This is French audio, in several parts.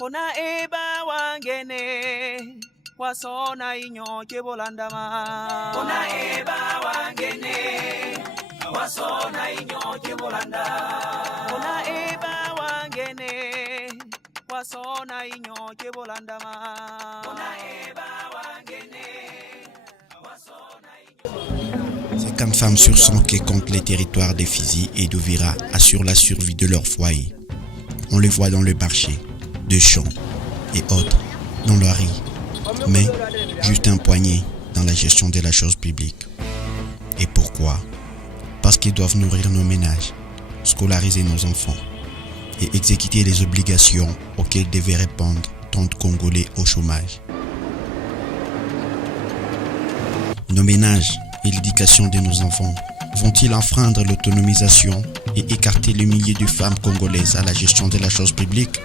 Ona eba wangene wasona inyoke bolandama. Ona eba wangene wasona inyoke bolanda. Ona eba wangene wasona inyoke bolandama. Ona eba wangene wasona. 50 femmes sur 100 qui comptent les territoires des Fizi et d'Uvira assurent la survie de leur foyer. On les voit dans le marché, de champs et autres, dans la rue, mais juste un poignet dans la gestion de la chose publique. Et pourquoi? Parce qu'ils doivent nourrir nos ménages, scolariser nos enfants et exécuter les obligations auxquelles devaient répondre tant de Congolais au chômage. Nos ménages et l'éducation de nos enfants vont-ils enfreindre l'autonomisation et écarter le millier de femmes congolaises à la gestion de la chose publique?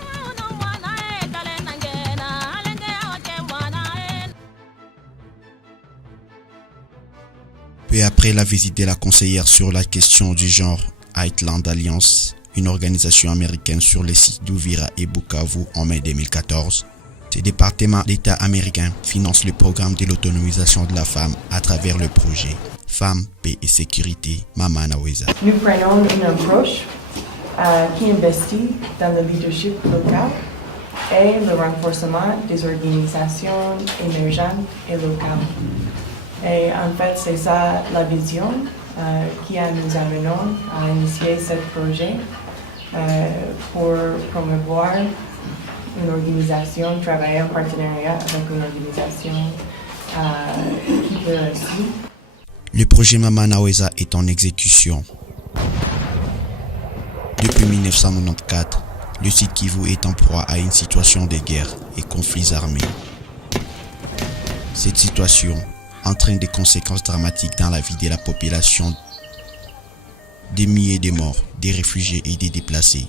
Peu après la visite de la conseillère sur la question du genre à Heartland Alliance, une organisation américaine sur les sites d'Uvira et Bukavu en mai 2014, ce département d'État américain finance le programme de l'autonomisation de la femme à travers le projet Femmes, Paix et Sécurité Mama Naweza. Nous prenons une approche qui investit dans le leadership local et le renforcement des organisations émergentes et locales. Et en fait, c'est ça la vision qui nous amenons à initier ce projet pour promouvoir une organisation, travailler en partenariat avec une organisation qui peut aussi. Le projet Mama Naweza est en exécution. Depuis 1994, le site Kivu est en proie à une situation de guerre et conflits armés. Cette situation entraîne des conséquences dramatiques dans la vie de la population, des milliers de morts, des réfugiés et des déplacés.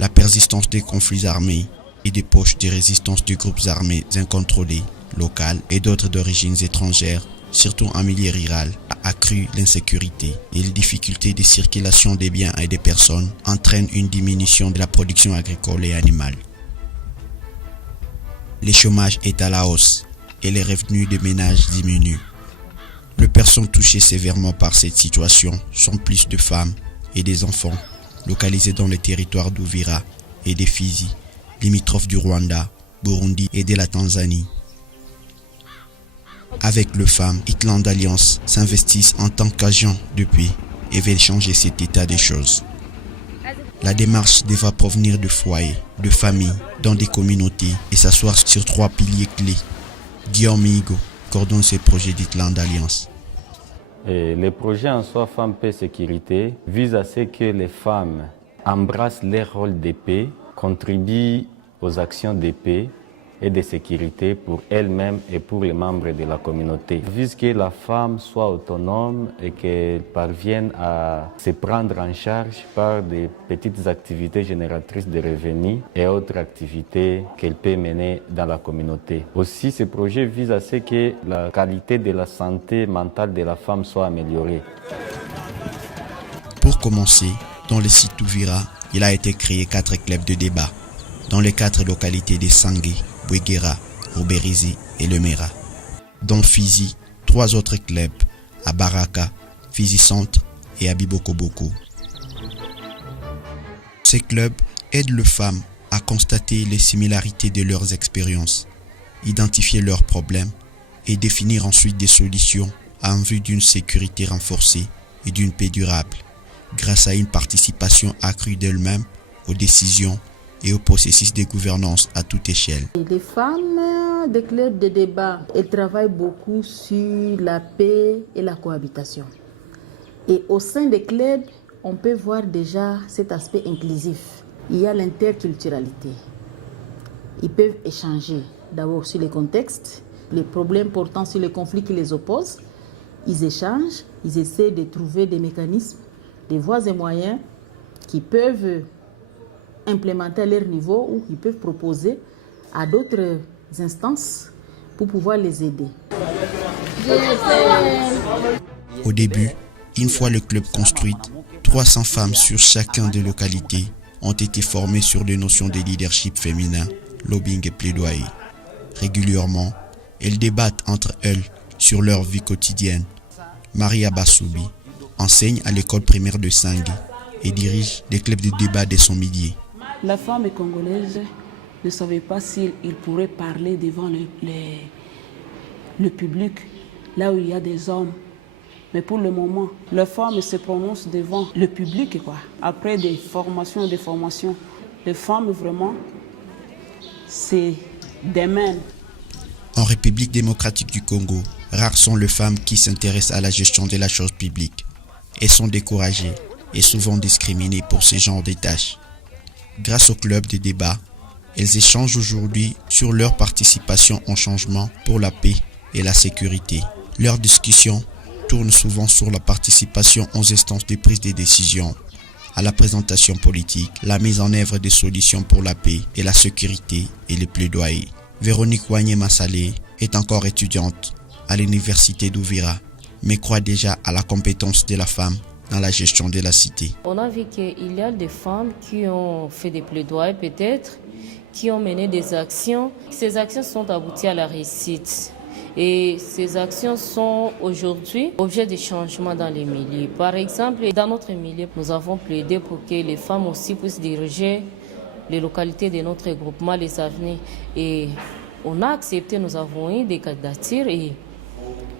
La persistance des conflits armés et des poches de résistance de groupes armés incontrôlés, locaux et d'autres d'origines étrangères, surtout en milieu rural, a accru l'insécurité et les difficultés de circulation des biens et des personnes entraînent une diminution de la production agricole et animale. Le chômage est à la hausse et les revenus des ménages diminuent. Les personnes touchées sévèrement par cette situation sont plus de femmes et des enfants localisés dans les territoires d'Uvira et des Fizi, limitrophes du Rwanda, Burundi et de la Tanzanie. Avec le femmes, Heartland Alliance s'investissent en tant qu'agents de paix et veulent changer cet état des choses. La démarche devra provenir de foyers, de familles, dans des communautés et s'asseoir sur 3 piliers clés. Guillaume Migo coordonne ce projet d'Heartland Alliance. Le projet en soi Femmes, Paix, Sécurité vise à ce que les femmes embrassent leur rôle de paix, contribuent aux actions de paix et de sécurité pour elles-mêmes et pour les membres de la communauté. Vise que la femme soit autonome et qu'elle parvienne à se prendre en charge par des petites activités génératrices de revenus et autres activités qu'elle peut mener dans la communauté. Aussi, ce projet vise à ce que la qualité de la santé mentale de la femme soit améliorée. Pour commencer, dans le site Uvira, il a été créé 4 clubs de débat dans les 4 localités de Sangué, Bouéguéra, Rubérizi et Lemera. Dans Fizi, 3 autres clubs, à Baraka, Fizi Centre et à Bibokoboko. Ces clubs aident les femmes à constater les similarités de leurs expériences, identifier leurs problèmes et définir ensuite des solutions en vue d'une sécurité renforcée et d'une paix durable, grâce à une participation accrue d'elles-mêmes aux décisions et au processus de gouvernance à toute échelle. Les femmes des clubs de débat, elles travaillent beaucoup sur la paix et la cohabitation. Et au sein des clubs, on peut voir déjà cet aspect inclusif. Il y a l'interculturalité. Ils peuvent échanger d'abord sur les contextes, les problèmes portant sur les conflits qui les opposent. Ils échangent, ils essaient de trouver des mécanismes, des voies et moyens qui peuvent implémenter à leur niveau ou qui peuvent proposer à d'autres instances pour pouvoir les aider. Au début, une fois le club construit, 300 femmes sur chacun des localités ont été formées sur les notions de leadership féminin, lobbying et plaidoyer. Régulièrement, elles débattent entre elles sur leur vie quotidienne. Maria Bassoubi enseigne à l'école primaire de Sangui et dirige des clubs de débat de son milieu. La femme congolaise ne savait pas s'il pourrait parler devant le public, là où il y a des hommes. Mais pour le moment, les femmes se prononcent devant le public, quoi. Après des formations, les femmes, vraiment, c'est des mains. En République démocratique du Congo, rares sont les femmes qui s'intéressent à la gestion de la chose publique. Elles sont découragées et souvent discriminées pour ce genre de tâches. Grâce au club de débat, elles échangent aujourd'hui sur leur participation au changement pour la paix et la sécurité. Leurs discussions tournent souvent sur la participation aux instances de prise de décision, à la présentation politique, la mise en œuvre des solutions pour la paix et la sécurité et les plaidoyers. Véronique Wanyé-Massalé est encore étudiante à l'université d'Uvira, mais croit déjà à la compétence de la femme dans la gestion de la cité. On a vu qu'il y a des femmes qui ont fait des plaidoyers peut-être, qui ont mené des actions. Ces actions sont abouties à la réussite. Et ces actions sont aujourd'hui objet de changement dans les milieux. Par exemple, dans notre milieu, nous avons plaidé pour que les femmes aussi puissent diriger les localités de notre groupement, les avenues. Et on a accepté, nous avons eu des candidatures et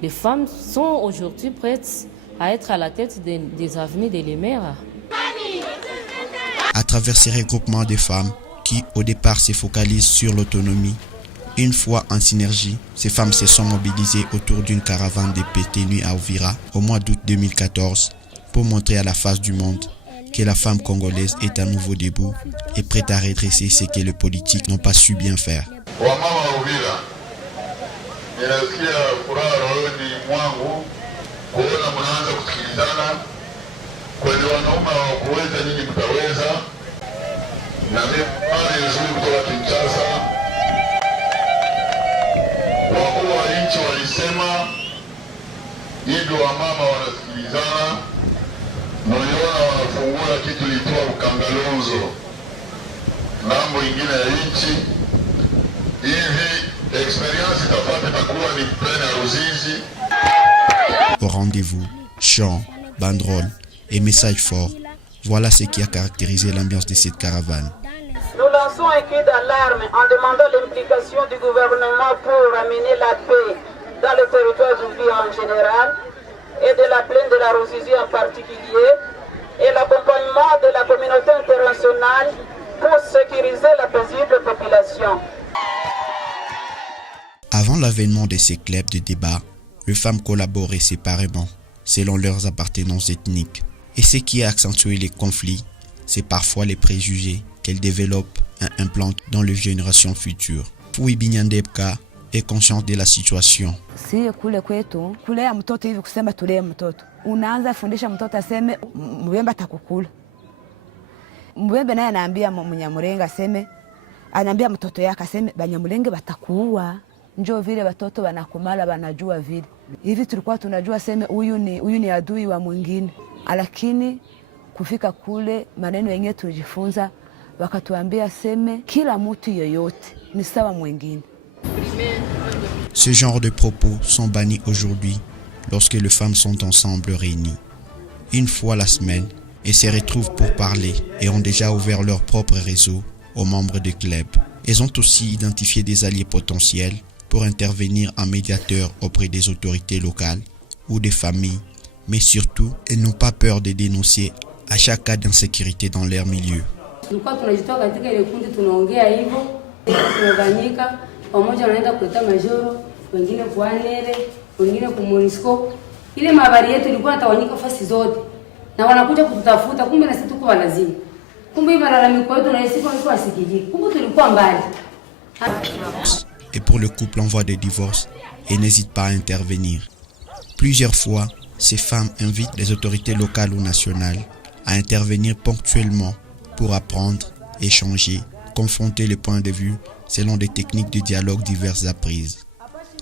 les femmes sont aujourd'hui prêtes à être à la tête des avenues de les maires. À travers ces regroupements de femmes qui, au départ, se focalisent sur l'autonomie, une fois en synergie, ces femmes se sont mobilisées autour d'une caravane de paix tenue à Uvira au mois d'août 2014 pour montrer à la face du monde que la femme congolaise est à nouveau debout et prête à redresser ce que les politiques n'ont pas su bien faire. Wakuu wa nchi walisema hivyo, wamama wanasikilizana, na uliona wanafungua kitu litwa Ukangalonzo ngambo ingine ya nchi. Hivi experience itapata itakuwa ni plena Ruzizi. Au rendez-vous, chants, banderoles et messages forts, voilà ce qui a caractérisé l'ambiance de cette caravane. Nous lançons un cri d'alarme en demandant l'implication du gouvernement pour ramener la paix dans le territoire d'Uvira en général et de la plaine de la Ruzizi en particulier, et l'accompagnement de la communauté internationale pour sécuriser la paisible population. Avant l'avènement de ces clubs de débat, les femmes collaboraient séparément, selon leurs appartenances ethniques. Et ce qui a accentué les conflits, c'est parfois les préjugés qu'elles développent et implantent dans les générations futures. Fui Binyandebka est consciente de la situation. Si kule kwetu, kulea mtoto hivi kusema tulee mtoto. Unaanza fundisha mtoto aseme Mbembe atakukula. Mbembe naye anaambia Mnyamurenga aseme, anaambia mtoto yake aseme Banyamulenge batakuua. Njoo vile watoto wanakumala wanajua vile. Hivi tulikuwa tunajua aseme huyu ni adui wa mwingine. Lakini kufika kule maneno yenyewe tulijifunza, wakatuambia aseme kila mtu yoyote ni sawa mwingine. Ce genre de propos sont bannis aujourd'hui lorsque les femmes sont ensemble réunies. Une fois la semaine, elles se retrouvent pour parler et ont déjà ouvert leur propre réseau aux membres des clubs. Elles ont aussi identifié des alliés potentiels pour intervenir en médiateur auprès des autorités locales ou des familles. Mais surtout, elles n'ont pas peur de dénoncer à chaque cas d'insécurité dans leur milieu. Pamoja wanaenda kuleta majoro, wengine kuanere, wengine kuMONUSCO. Ile mabari yetu ilikuwa tawanyika fasi zote. Na wanakuja kututafuta, kumbe na sisi tuko lazima. Kumbe malalamiko yetu na sisi kwa asikiji. Kumbe tulikuwa mbali. Et pour le couple en voie de divorce, elles n'hésitent pas à intervenir. Plusieurs fois, ces femmes invitent les autorités locales ou nationales à intervenir ponctuellement pour apprendre, échanger, confronter les points de vue selon des techniques de dialogue diverses apprises.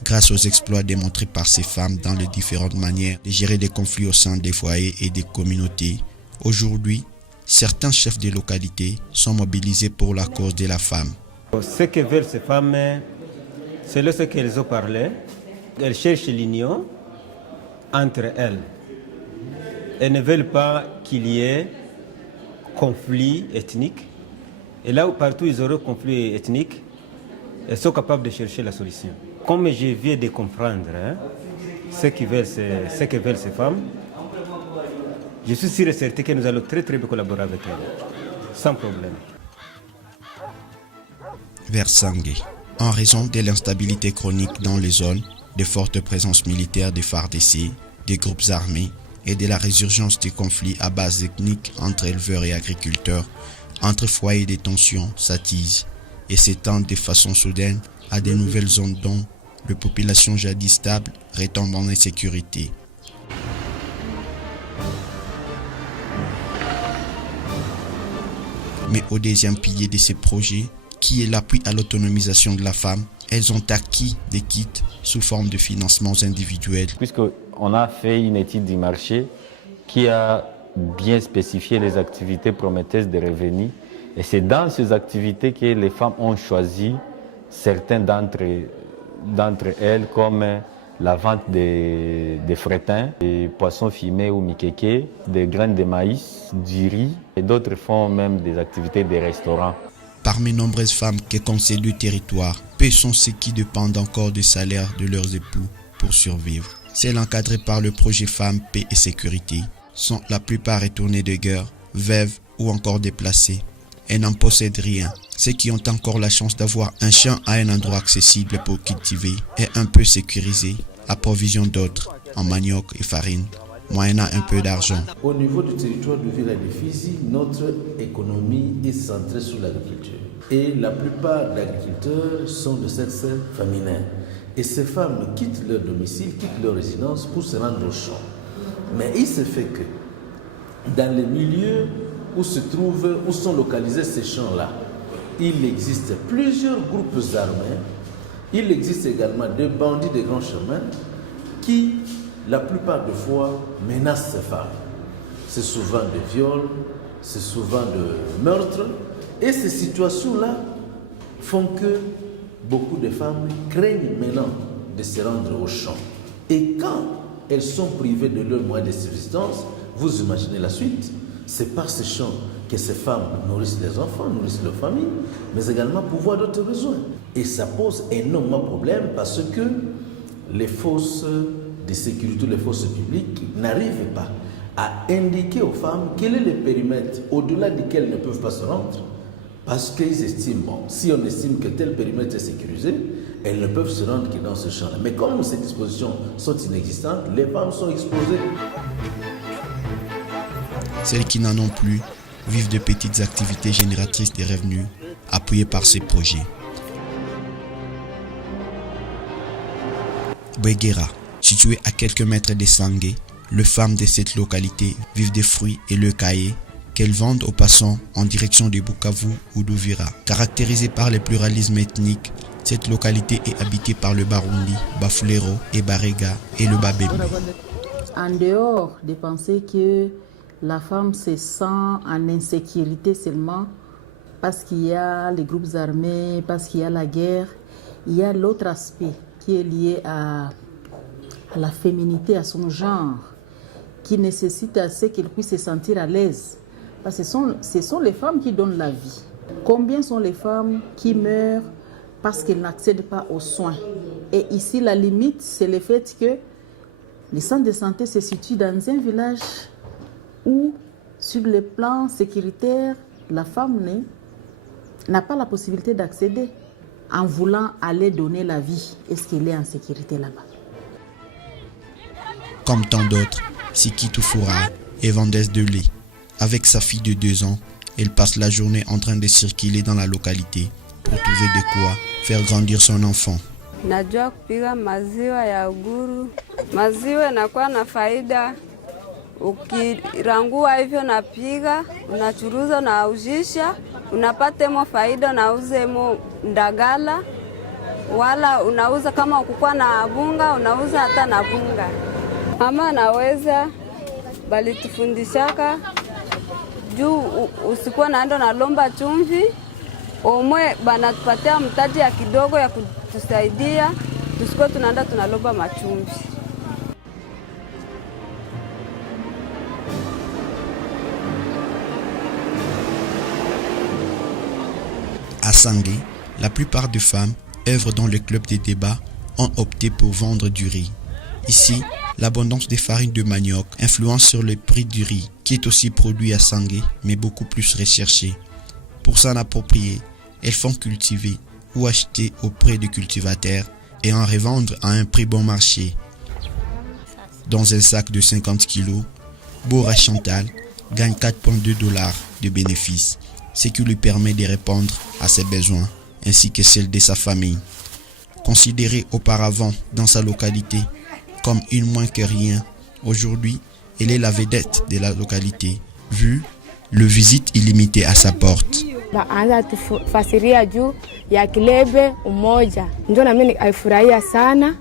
Grâce aux exploits démontrés par ces femmes dans les différentes manières de gérer des conflits au sein des foyers et des communautés, aujourd'hui, certains chefs de localité sont mobilisés pour la cause de la femme. Ce que veulent ces femmes, c'est ce qu'elles ont parlé. Elles cherchent l'union entre elles. Elles ne veulent pas qu'il y ait conflit ethnique. Et là où partout ils auront conflit ethnique, elles sont capables de chercher la solution. Comme je viens de comprendre ce que veulent ces femmes, je suis sûr et certain que nous allons très bien collaborer avec elles, sans problème. Vers Sangué, en raison de l'instabilité chronique dans les zones, de fortes présences militaires des FARDC, des groupes armés et de la résurgence des conflits à base ethnique entre éleveurs et agriculteurs, entre foyers de tensions s'attisent et s'étendent de façon soudaine à de nouvelles zones dont la population jadis stable retombe en insécurité. Mais au deuxième pilier de ces projets, qui est l'appui à l'autonomisation de la femme, elles ont acquis des kits sous forme de financements individuels. Puisqu'on a fait une étude du marché qui a bien spécifié les activités prometteuses de revenus, et c'est dans ces activités que les femmes ont choisi certaines d'entre elles, comme la vente des frétins, des poissons fumés ou mikeke, des graines de maïs, du riz, et d'autres font même des activités de restaurants. Parmi nombreuses femmes qui comptent ces deux territoires, peu sont ceux qui dépendent encore du salaire de leurs époux pour survivre. Celles encadrées par le projet Femmes, Paix et Sécurité sont la plupart retournées de guerre, veuves ou encore déplacées. Elles n'en possèdent rien. Ceux qui ont encore la chance d'avoir un champ à un endroit accessible pour cultiver et un peu sécurisé, approvision d'autres en manioc et farine, moyennant un peu d'argent. Au niveau du territoire d'Uvira et de Fizi, notre économie est centrée sur l'agriculture. Et la plupart des agriculteurs sont de sexe féminin. Et ces femmes quittent leur domicile, quittent leur résidence pour se rendre au champ. Mais il se fait que dans les milieux où sont localisés ces champs-là, il existe plusieurs groupes armés. Il existe également des bandits de grands chemins qui, la plupart des fois, menacent ces femmes. C'est souvent des viols, c'est souvent de meurtres. Et ces situations-là font que beaucoup de femmes craignent maintenant de se rendre au champ. Et quand elles sont privées de leurs moyens de subsistance, vous imaginez la suite. C'est par ces champs que ces femmes nourrissent les enfants, nourrissent leur famille, mais également pourvoir d'autres besoins. Et ça pose énormément de problèmes parce que les forces de sécurité, les forces publiques n'arrivent pas à indiquer aux femmes quel est le périmètre au-delà duquel elles ne peuvent pas se rendre. Parce qu'ils estiment, si on estime que tel périmètre est sécurisé, elles ne peuvent se rendre que dans ce champ-là. Mais comme ces dispositions sont inexistantes, les femmes sont exposées. Celles qui n'en ont plus vivent de petites activités génératrices de revenus appuyées par ces projets. Bouéguera, situé à quelques mètres de Sangué, les femmes de cette localité vivent des fruits et le caillé qu'elles vendent aux passants en direction de Bukavu ou d'Uvira. Caractérisée par le pluralisme ethnique, cette localité est habitée par le Barundi, Bafulero et Barega et le Babembe. En dehors de penser que la femme se sent en insécurité seulement parce qu'il y a les groupes armés, parce qu'il y a la guerre, il y a l'autre aspect qui est lié à la féminité, à son genre, qui nécessite à ce qu'elle puisse se sentir à l'aise. Parce que ce sont les femmes qui donnent la vie. Combien sont les femmes qui meurent parce qu'elles n'accèdent pas aux soins? Et ici, la limite, c'est le fait que les centres de santé se situent dans un village où, sur le plan sécuritaire, la femme n'a pas la possibilité d'accéder. En voulant aller donner la vie, est-ce qu'elle est en sécurité là-bas? Comme tant d'autres, Siki Toufoura est vendeuse de lait. Avec sa fille de 2 ans, elle passe la journée en train de circuler dans la localité pour trouver de quoi faire grandir son enfant. Najua kupiga maziwa ya uguru. Maziwa yanakuwa na faida. Ukirangua hivyo napiga, unachuruza na ujisha, unapata mo faida, unauze mo ndagala, wala unauza kama ukukua na bunga, unauza hata na bunga. Mama anaweza bali tufundishaka juu usikuwa naenda nalomba chumvi, omwe banatupatia mtaji ya kidogo ya kutusaidia, tusikuwa tunaenda tunalomba machumvi. À Sangué, la plupart des femmes œuvrent dans le club des débats ont opté pour vendre du riz. Ici, l'abondance des farines de manioc influence sur le prix du riz, qui est aussi produit à Sangué, mais beaucoup plus recherché. Pour s'en approprier, elles font cultiver ou acheter auprès de cultivateurs et en revendre à un prix bon marché. Dans un sac de 50 kg, Bora Chantal gagne 4,2 $ de bénéfices, ce qui lui permet de répondre à ses besoins ainsi que celles de sa famille. Considérée auparavant dans sa localité comme une moins que rien, aujourd'hui, elle est la vedette de la localité, vu le visite illimité à sa porte. Baanza tufasiria juu ya kilebe umoja, ndio na mimi aifurahia sana,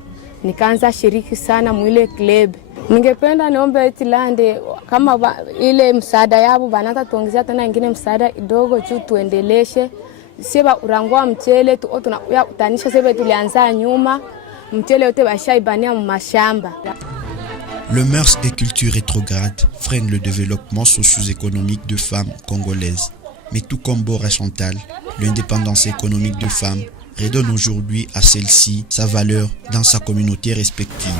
nikaanza shiriki sana mwile kilebe. Ningependa niombe Etilande kama ile msaada yao banaanza tuongezea tena nyingine msaada kidogo juu tuendeleshe. Seba urangwa mchele tu tunakuya utanisha seba tulianza nyuma mchele yote bashaibania mu mashamba. Le mœurs et culture rétrogrades freinent le développement socio-économique de femmes congolaises. Mais tout comme Bora Chantal, l'indépendance économique de femmes redonne aujourd'hui à celle-ci sa valeur dans sa communauté respective.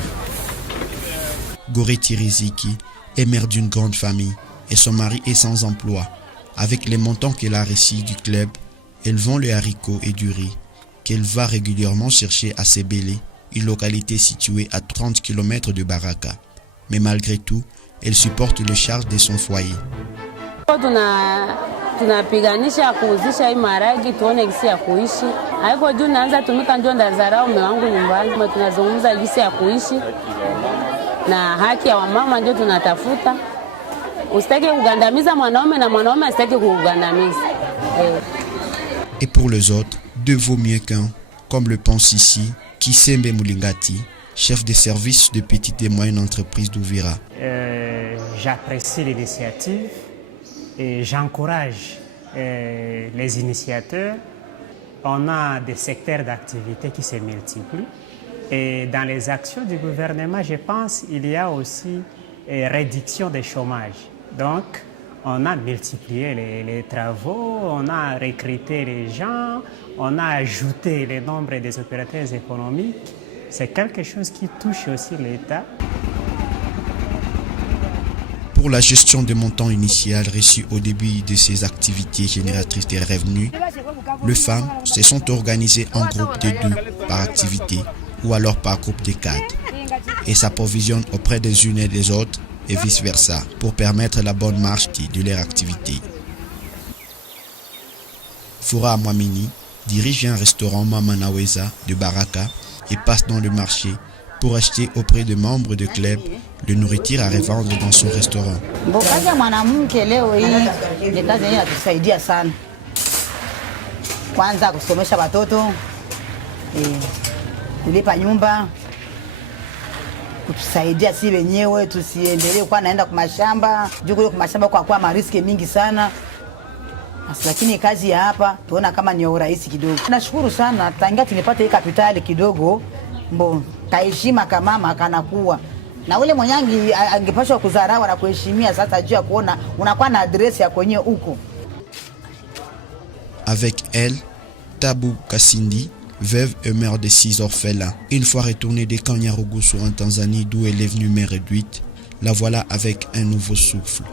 Goretti Riziki est mère d'une grande famille et son mari est sans emploi. Avec les montants qu'elle a reçus du club, elle vend le haricot et du riz qu'elle va régulièrement chercher à Sebele, une localité située à 30 km de Baraka. Mais malgré tout, elle supporte le charge de son foyer. Tunapiganisha kuuzisha hii maragi tuone gisi ya kuishi. Haiko juu naanza tumika ndio ndazarau mume wangu nyumbani. Tunazungumza gisi ya kuishi na haki ya wamama ndio tunatafuta. Usitaki kugandamiza mwanaume na mwanaume asitaki kugandamiza. Et pour les autres, deux vaut mieux qu'un, comme le pense ici Kisembe Moulingati, chef de service de petites et moyennes entreprises d'Uvira. J'apprécie l'initiative et j'encourage les initiateurs. On a des secteurs d'activité qui se multiplient. Et dans les actions du gouvernement, je pense qu'il y a aussi réduction des chômages. Donc, on a multiplié les travaux, on a recruté les gens, on a ajouté le nombre des opérateurs économiques. C'est quelque chose qui touche aussi l'État. Pour la gestion des montants initiaux reçus au début de ces activités génératrices de revenus, les femmes se sont organisées en groupe de 2 par activité ou alors par groupe de 4 et s'approvisionnent auprès des unes et des autres et vice-versa pour permettre la bonne marche de leur activité. Foura Mwamini dirige un restaurant Mamanaweza de Baraka et passe dans le marché pour acheter auprès de membres de club le nourriture à revendre dans son restaurant. Kazi mwanamke leo hii ni kazi inatusaidia sana. Kwanza kusomesha watoto, kulipa nyumba, kutusaidia si wenyewe tusiendelee kwa naenda kwa mashamba, juu kule kwa mashamba kwa mariski mingi sana. Lakini kazi ya hapa tuona kama ni urahisi kidogo. Nashukuru sana tangia tulipata hii kapitali kidogo, mbo kaheshima kama mama kanakuwa. Na ule mwanyangi angepashwa kuzarawa na kuheshimia sasa juu ya kuona unakuwa na adresi ya kwenye huko. Avec elle, Tabu Kasindi, veuve et mère de 6 orphelins. Une fois retournée de Kanyarugusu en Tanzanie d'où elle est venue mais réduite, la voilà avec un nouveau souffle.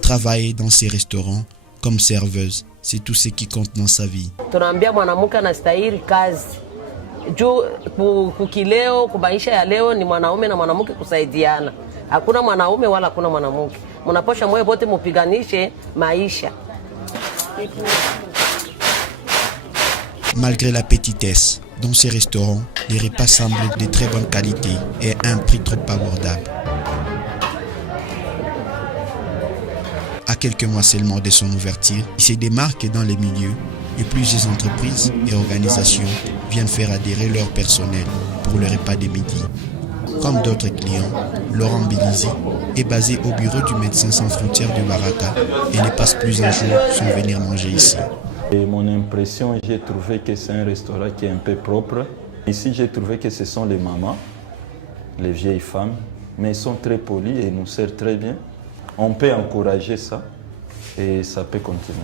Travailler dans ces restaurants comme serveuse, c'est tout ce qui compte dans sa vie. Tunaambia mwanamke anastahili kazi. Juu kukileo kubaisha ya leo ni mwanaume na mwanamke kusaidiana. Hakuna mwanaume wala hakuna mwanamke. Mnaposha moyo wote mupiganishe maisha. Malgré la petitesse, dans ces restaurants, les repas semblent de très bonne qualité et à un prix trop abordable. À quelques mois seulement de son ouverture, il se démarque dans les milieux et plusieurs entreprises et organisations viennent faire adhérer leur personnel pour le repas de midi. Comme d'autres clients, Laurent Bélizy est basé au bureau du Médecins sans frontières de Baraka et ne passe plus un jour sans venir manger ici. Et mon impression, j'ai trouvé que c'est un restaurant qui est un peu propre. Ici, j'ai trouvé que ce sont les mamans, les vieilles femmes, mais elles sont très polies et nous servent très bien. On peut encourager ça et ça peut continuer.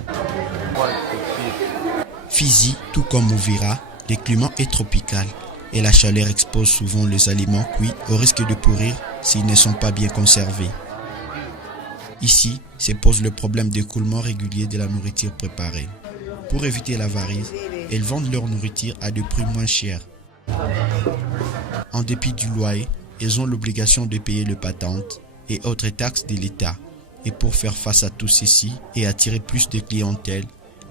Fizi, tout comme Uvira, le climat est tropical et la chaleur expose souvent les aliments cuits au risque de pourrir s'ils ne sont pas bien conservés. Ici, se pose le problème d'écoulement régulier de la nourriture préparée. Pour éviter l'avarice, elles vendent leur nourriture à des prix moins chers. En dépit du loyer, elles ont l'obligation de payer le patente et autres taxes de l'État. Et pour faire face à tout ceci et attirer plus de clientèle,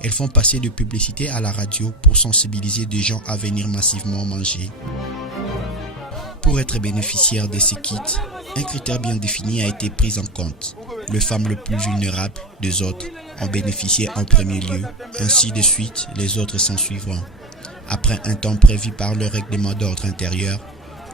elles font passer de publicité à la radio pour sensibiliser des gens à venir massivement manger. Pour être bénéficiaire de ces kits, un critère bien défini a été pris en compte. Les femmes les plus vulnérables des autres ont bénéficié en premier lieu, ainsi de suite les autres s'en suivront. Après un temps prévu par le règlement d'ordre intérieur,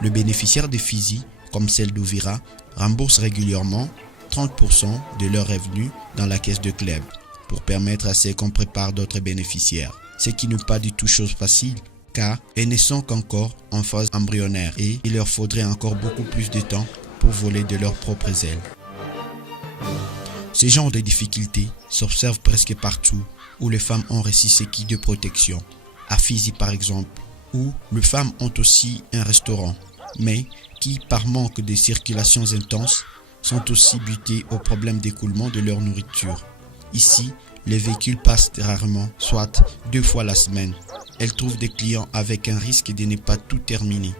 le bénéficiaire de Fizi, comme celle d'Uvira, rembourse régulièrement 30% de leurs revenus dans la caisse de club pour permettre à ceux qu'on prépare d'autres bénéficiaires. Ce qui n'est pas du tout chose facile car elles ne sont qu'encore en phase embryonnaire et il leur faudrait encore beaucoup plus de temps pour voler de leurs propres ailes. Ce genre de difficultés s'observent presque partout où les femmes ont reçu ces kits de protection. À Fizi par exemple, où les femmes ont aussi un restaurant, mais qui par manque de circulations intenses sont aussi butées au problème d'écoulement de leur nourriture. Ici, les véhicules passent rarement, soit 2 fois la semaine. Elles trouvent des clients avec un risque de ne pas tout terminer.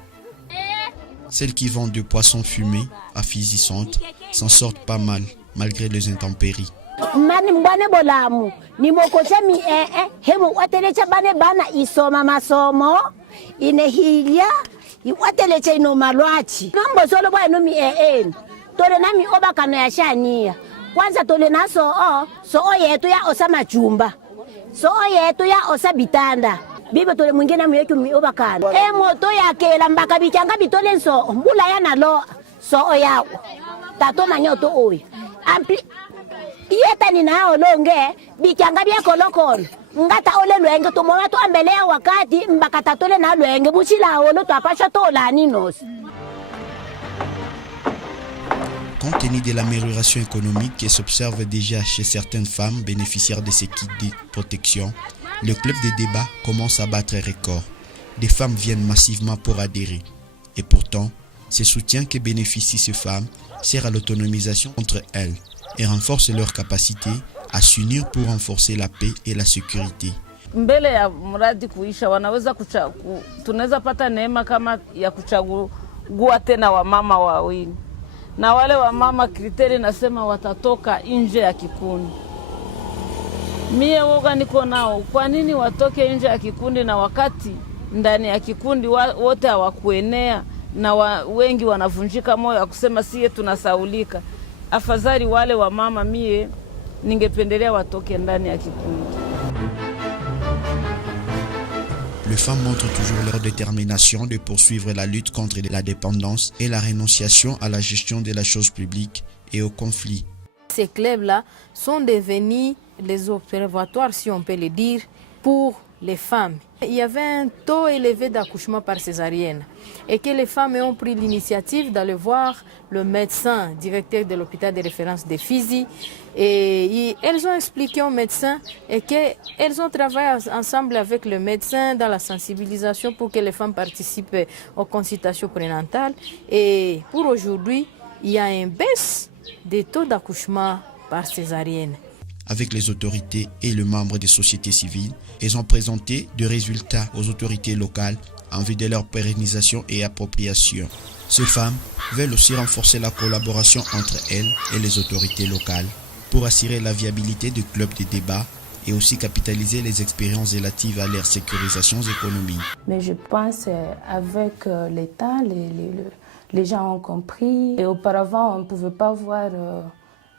Celles qui vendent du poisson fumé à Fizi Centre s'en sortent pas mal, malgré les intempéries. Mani mbane bolamu ni mokocha mi hemu watelecha bane bana isoma masomo inehilia iwatelecha ino malwachi mambo solo bwa no mi tole nami obakano ya shania kwanza tole na so yetu ya osa machumba so yetu ya osa bitanda bibe tole mwingine mwetu mi obakano moto ya kela mbaka bichanga bitole nso mbula ya nalo so yawo tato manyoto oyo ampli Ieta ni nao longe bichanga bya kolokolo ngata ole lwenge to mwa to ambelea wakati mbakata tole na lwenge buchila olo to apasha to la ninos. Compte tenu de l'amélioration économique qui s'observe déjà chez certaines femmes bénéficiaires de ces kits de protection, le club de débat commence à battre record. Des femmes viennent massivement pour adhérer. Et pourtant, ce soutien que bénéficient ces femmes sert à l'autonomisation entre elles et renforce leur capacité à s'unir pour renforcer la paix et la sécurité. Mbele ya mradi kuisha wanaweza tunaweza pata neema kama ya kuchagua tena wamama wawili. Na wale wamama kriteri nasema watatoka nje ya kikundi. Mie woga niko nao, kwa nini watoke nje ya kikundi na wakati ndani ya kikundi wote hawakuenea na wengi wanavunjika moyo ya kusema siye tunasaulika. Afadhali wale wa mama mie ningependelea watoke ndani ya kikundi. Les femmes montrent toujours leur détermination de poursuivre la lutte contre la dépendance et la rénonciation à la gestion de la chose publique et aux conflits. Ces clubs-là sont devenus les observatoires, si on peut le dire, pour les femmes. Il y avait un taux élevé d'accouchement par césarienne et que les femmes ont pris l'initiative d'aller voir le médecin directeur de l'hôpital de référence de Fizi et elles ont expliqué au médecin et qu'elles ont travaillé ensemble avec le médecin dans la sensibilisation pour que les femmes participent aux consultations prénatales et pour aujourd'hui, il y a une baisse des taux d'accouchement par césarienne. Avec les autorités et les membres des sociétés civiles, ils ont présenté des résultats aux autorités locales en vue de leur pérennisation et appropriation. Ces femmes veulent aussi renforcer la collaboration entre elles et les autorités locales pour assurer la viabilité du club de débat et aussi capitaliser les expériences relatives à leur sécurisation économique. Mais je pense avec l'État, les gens ont compris. Et auparavant, on ne pouvait pas voir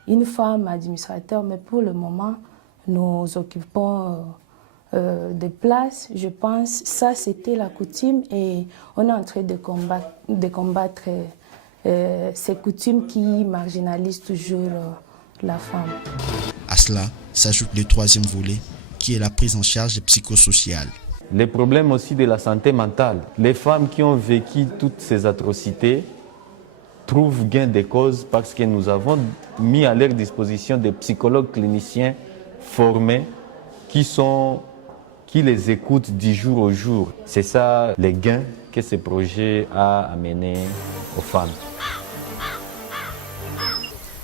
une femme administrateur, mais pour le moment, nous occupons des places. Je pense que ça, c'était la coutume et on est en train de combattre ces coutumes qui marginalisent toujours la femme. À cela s'ajoute le troisième volet, qui est la prise en charge psychosociale. Les problèmes aussi de la santé mentale. Les femmes qui ont vécu toutes ces atrocités trouvent gain de cause parce que nous avons mis à leur disposition des psychologues cliniciens formés qui les écoutent du jour au jour. C'est ça les gains que ce projet a amené aux femmes.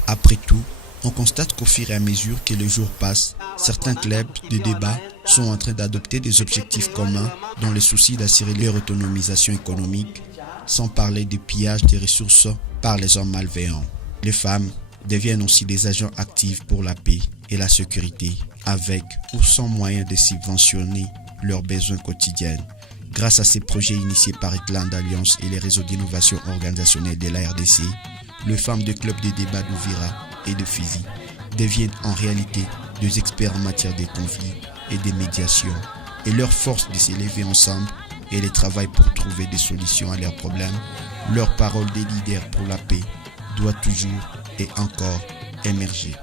Après tout, on constate qu'au fur et à mesure que les jours passent, certains clubs de débat sont en train d'adopter des objectifs communs dans le souci d'assurer leur autonomisation économique, sans parler du pillage des ressources par les hommes malveillants. Les femmes deviennent aussi des agents actifs pour la paix et la sécurité, avec ou sans moyen de subventionner leurs besoins quotidiens. Grâce à ces projets initiés par Éclat d'Alliance et les réseaux d'innovation organisationnelle de la RDC, les femmes de clubs de débat d'Ouvira et de Fizi deviennent en réalité des experts en matière de conflits et de médiation. Et leur force de s'élever ensemble et le travail pour trouver des solutions à leurs problèmes, leur parole des leaders pour la paix doit toujours et encore émerger.